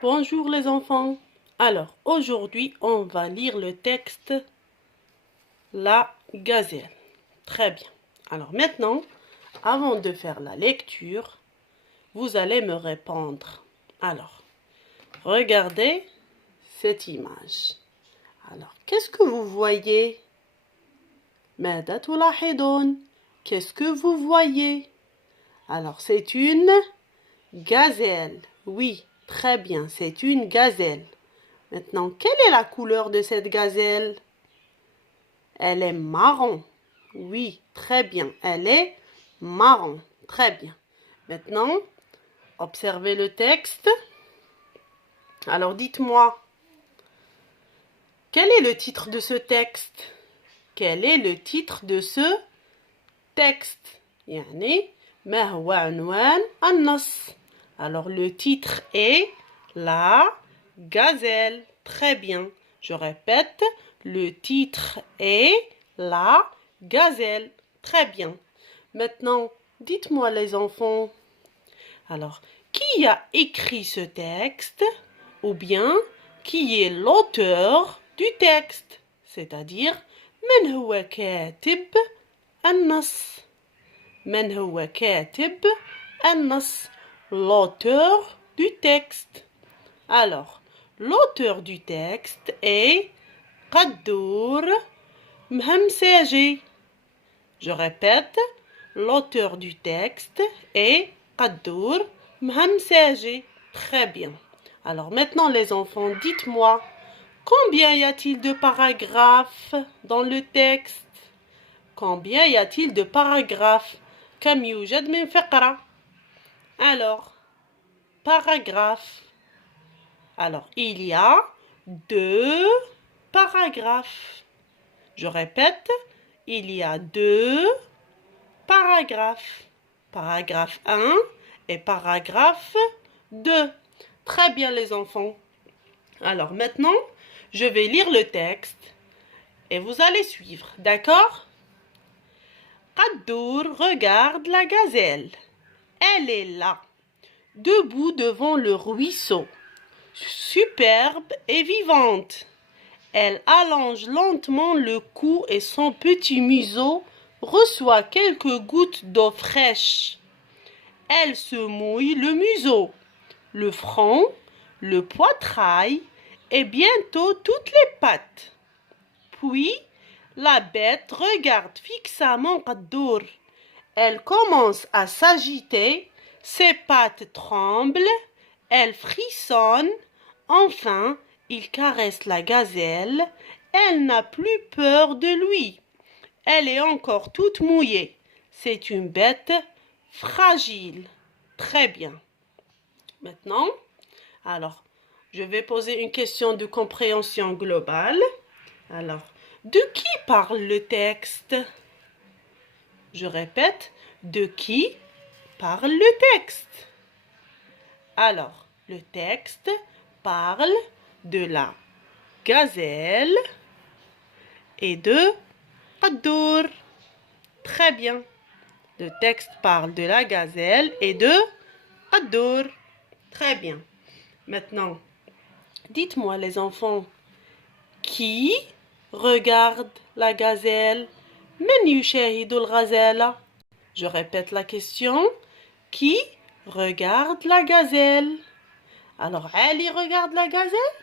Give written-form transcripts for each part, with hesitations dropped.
Bonjour les enfants. Alors, aujourd'hui, on va lire le texte La gazelle. Très bien. Alors maintenant, avant de faire la lecture, vous allez me répondre. Alors, regardez cette image. Alors, qu'est-ce que vous voyez? ماذا تلاحظون? Qu'est-ce que vous voyez? Alors, c'est une gazelle. Oui, très bien, c'est une gazelle. Maintenant, quelle est la couleur de cette gazelle? Elle est marron. Oui, très bien, elle est marron. Très bien. Maintenant, observez le texte. Alors, dites-moi, quel est le titre de ce texte? Quel est le titre de ce texte? يعني ما هو عنوان النص. Alors, le titre est La gazelle. Très bien. Je répète, le titre est La gazelle. Très bien. Maintenant, dites-moi les enfants. Alors, qui a écrit ce texte? Ou bien, qui est l'auteur du texte? C'est-à-dire, من هو كاتب النص؟ من هو كاتب النص? L'auteur du texte. Alors, l'auteur du texte est قدور مهمساجي. Je répète, l'auteur du texte est قدور مهمساجي. Très bien. Alors maintenant les enfants, dites-moi, combien y a-t-il de paragraphes dans le texte? Combien y a-t-il de paragraphes? كم يوجد من فقرة? Alors, paragraphe. Alors, il y a 2 paragraphes. Je répète, il y a 2 paragraphes. Paragraphe 1 et paragraphe 2. Très bien les enfants. Alors maintenant, je vais lire le texte et vous allez suivre, d'accord? Qadour regarde la gazelle. Elle est là, debout devant le ruisseau, superbe et vivante. Elle allonge lentement le cou et son petit museau reçoit quelques gouttes d'eau fraîche. Elle se mouille le museau, le front, le poitrail et bientôt toutes les pattes. Puis, la bête regarde fixement Qadour. Elle commence à s'agiter, ses pattes tremblent, elle frissonne. Enfin, il caresse la gazelle. Elle n'a plus peur de lui. Elle est encore toute mouillée. C'est une bête fragile. Très bien. Maintenant, alors, je vais poser une question de compréhension globale. Alors, de qui parle le texte? Je répète, de qui parle le texte? Alors, le texte parle de la gazelle et de Qadour. Très bien. Le texte parle de la gazelle et de Qadour. Très bien. Maintenant, dites-moi les enfants, qui regarde la gazelle? من يشاهد الغزالة? Je répète la question. Qui regarde la gazelle? Alors, Ali regarde la gazelle?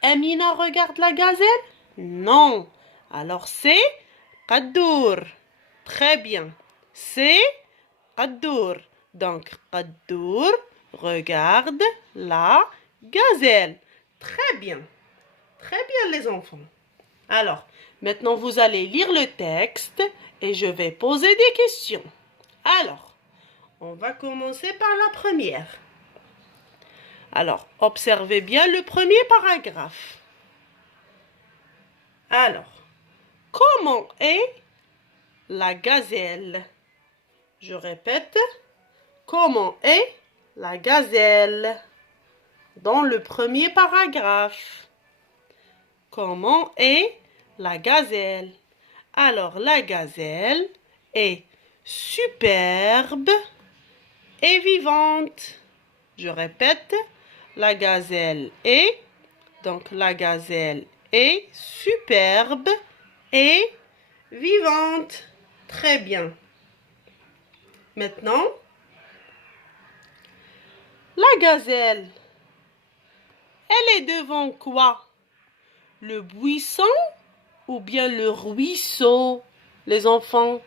Amina regarde la gazelle? Non. Alors, c'est Qadour. Très bien. C'est Qadour. Donc, Qadour regarde la gazelle. Très bien. Très bien, les enfants. Alors, maintenant, vous allez lire le texte et je vais poser des questions. Alors, on va commencer par la première. Alors, observez bien le premier paragraphe. Alors, comment est la gazelle? Je répète, comment est la gazelle? Dans le premier paragraphe. Comment est la gazelle? Alors, la gazelle est superbe et vivante. Je répète, la gazelle est, donc la gazelle est superbe et vivante. Très bien. Maintenant, la gazelle, elle est devant quoi? Le buisson ou bien le ruisseau, les enfants?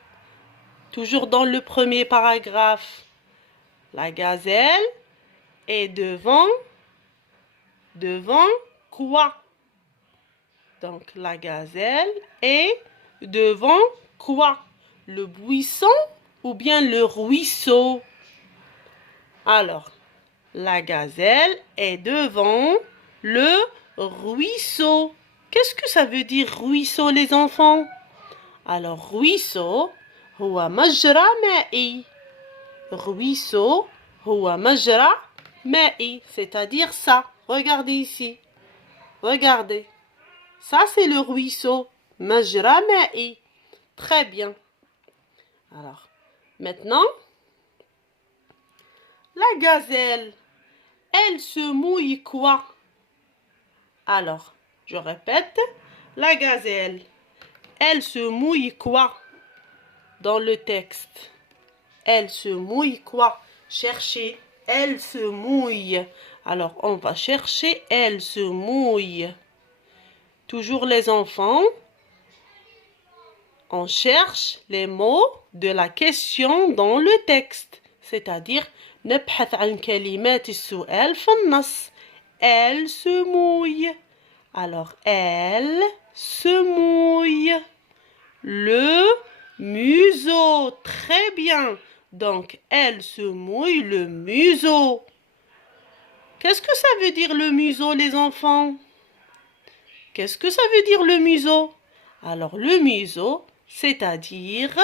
Toujours dans le premier paragraphe. La gazelle est devant quoi? Donc la gazelle est devant quoi? Le buisson ou bien le ruisseau? Alors, la gazelle est devant le ruisseau. Qu'est-ce que ça veut dire ruisseau, les enfants? Alors, ruisseau, هو مجرى مائي. Ruisseau, هو مجرى مائي. C'est-à-dire ça. Regardez ici. Regardez. Ça, c'est le ruisseau. مجرى مائي. Très bien. Alors, maintenant, la gazelle, elle se mouille quoi? Alors, je répète, la gazelle, elle se mouille quoi dans le texte? Elle se mouille quoi? Cherchez, elle se mouille. Alors, on va chercher, elle se mouille. Toujours les enfants, on cherche les mots de la question dans le texte. C'est-à-dire, نبحث عن كلمات السؤال في النص. Elle se mouille. Alors, elle se mouille. Le museau. Très bien. Donc, elle se mouille le museau. Qu'est-ce que ça veut dire le museau, les enfants? Qu'est-ce que ça veut dire le museau? Alors, le museau, c'est-à-dire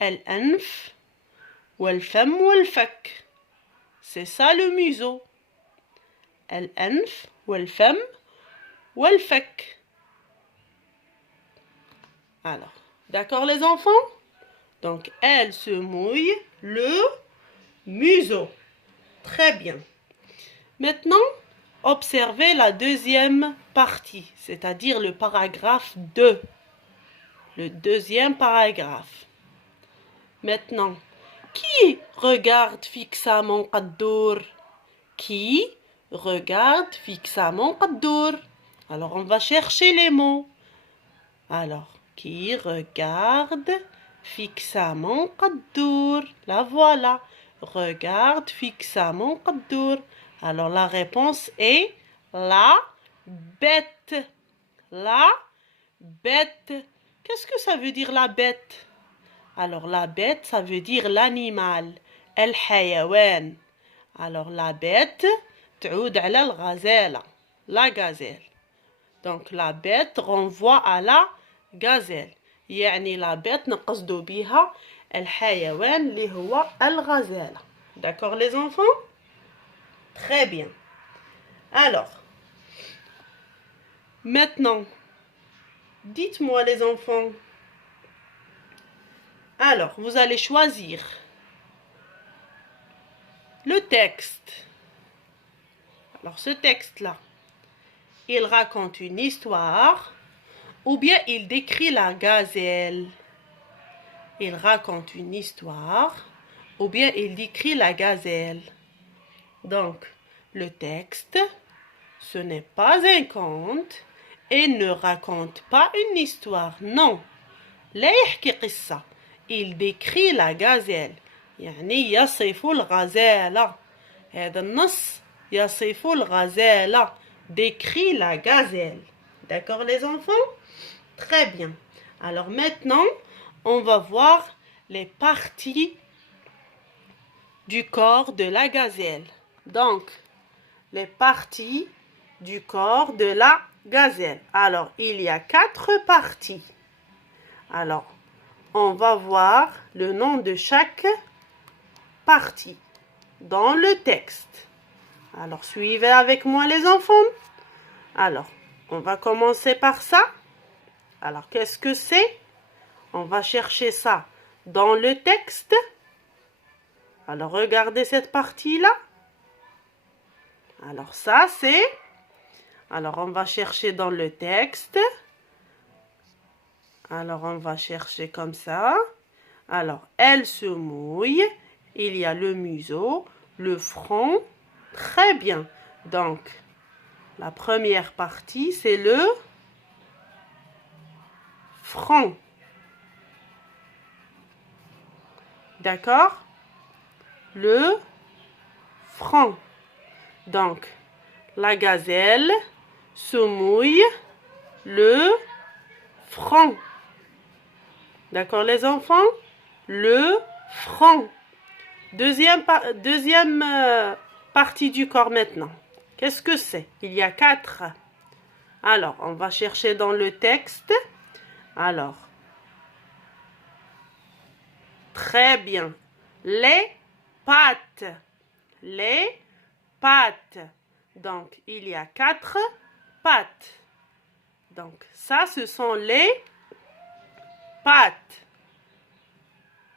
الأنف والفم والفك. C'est ça le museau. الأنف والفم والفك. Alors, d'accord les enfants? Donc, elle se mouille le museau. Très bien. Maintenant, observez la deuxième partie, c'est-à-dire le paragraphe 2. Le deuxième paragraphe. Maintenant, qui regarde fixement Qaddour? Qui regarde fixement Qaddour? Alors, on va chercher les mots. Alors, qui regarde fixement Qaddour? La voilà. Regarde fixement Qaddour. Alors, la réponse est la bête. La bête. Qu'est-ce que ça veut dire la bête? Alors, la bête, ça veut dire l'animal. الحيوان. Alors, la bête, تعود على الغزالة. La gazelle. Donc, la bête renvoie à la gazelle. يعني la bête نقصد بها الحيوان اللي هو الغزالة. D'accord, les enfants? Très bien. Alors, maintenant, dites-moi les enfants. Alors, vous allez choisir le texte. Alors, ce texte-là, il raconte une histoire ou bien il décrit la gazelle. Il raconte une histoire ou bien il décrit la gazelle. Donc, le texte, ce n'est pas un conte et ne raconte pas une histoire. Non. لا يحكي قصة. Il décrit la gazelle. يعني يصف الغزالة. هذا النص يصف الغزالة. Décrit la gazelle. D'accord les enfants? Très bien. Alors maintenant, on va voir les parties du corps de la gazelle. Donc, les parties du corps de la gazelle. Alors, il y a 4 parties. Alors, on va voir le nom de chaque partie dans le texte. Alors, suivez avec moi les enfants. Alors, on va commencer par ça. Alors, qu'est-ce que c'est? On va chercher ça dans le texte. Alors, regardez cette partie-là. Alors ça, c'est... Alors, on va chercher dans le texte. Alors, on va chercher comme ça. Alors, elle se mouille. Il y a le museau, le front. Très bien. Donc, la première partie, c'est le front. D'accord? Le front. Donc, la gazelle se mouille le front. D'accord les enfants? Le front. Deuxième partie du corps maintenant. Qu'est-ce que c'est? Il y a 4. Alors, on va chercher dans le texte. Alors, très bien. Les pattes. Les pattes. Donc, il y a 4 pattes. Donc, ça, ce sont les pattes.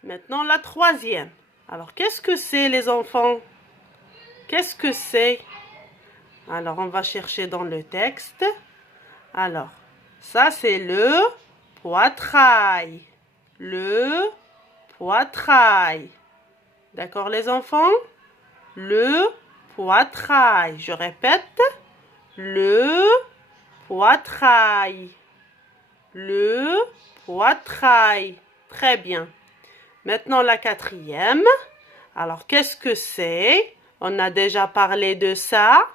Maintenant, la troisième. Alors, qu'est-ce que c'est, les enfants? Qu'est-ce que c'est? Alors, on va chercher dans le texte. Alors, ça, c'est le poitrail. Le poitrail. D'accord, les enfants? Le poitrail. Je répète. Le poitrail. Le poitrail. Très bien. Maintenant, la quatrième. Alors, qu'est-ce que c'est? On a déjà parlé de ça.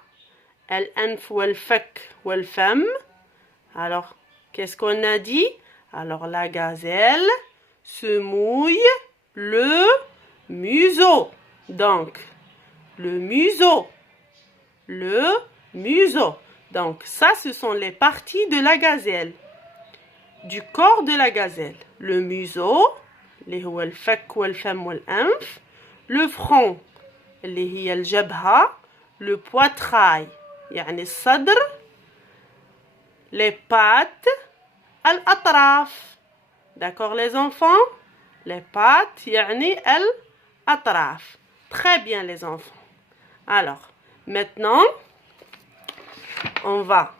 Al-anf wal-fak wal-fam. Alors, qu'est-ce qu'on a dit? Alors, la gazelle se mouille le museau. Donc, le museau. Le museau. Donc, ça, ce sont les parties de la gazelle. Du corps de la gazelle. Le museau, اللي هو الفك والفم والأنف. Le front, اللي هي الجبهة. Le poitrail, يعني الصدر. Les pattes, الأطراف. D'accord les enfants? Les pattes, يعني الأطراف. Très bien les enfants. Alors, maintenant, on va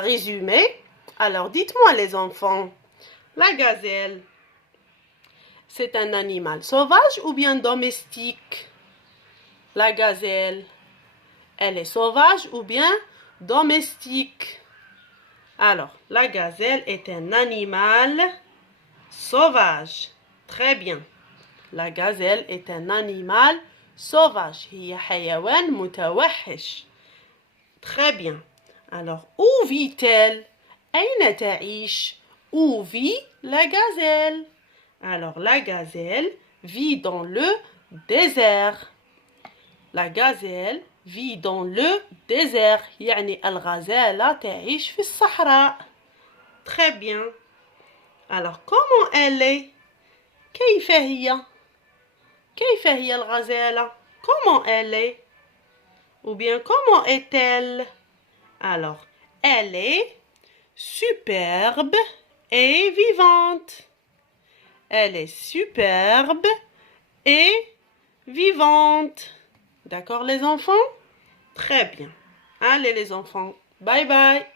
résumer. Alors, dites-moi les enfants, la gazelle, c'est un animal sauvage ou bien domestique? La gazelle, elle est sauvage ou bien domestique? Alors, la gazelle est un animal sauvage. Très bien. La gazelle est un animal sauvage. هي حيوان متوحش. Très bien. Alors, où vit-elle? أين تعيش? Où vit la gazelle? Alors, la gazelle vit dans le désert. La gazelle vit dans le désert. يعني الغزالة تعيش في الصحراء. Très bien. Alors, comment elle est? كيف هي? كيف هي الغزالة? Comment elle est? Ou bien comment est-elle? Alors, elle est superbe et vivante. Elle est superbe et vivante. D'accord les enfants? Très bien. Allez les enfants. Bye bye.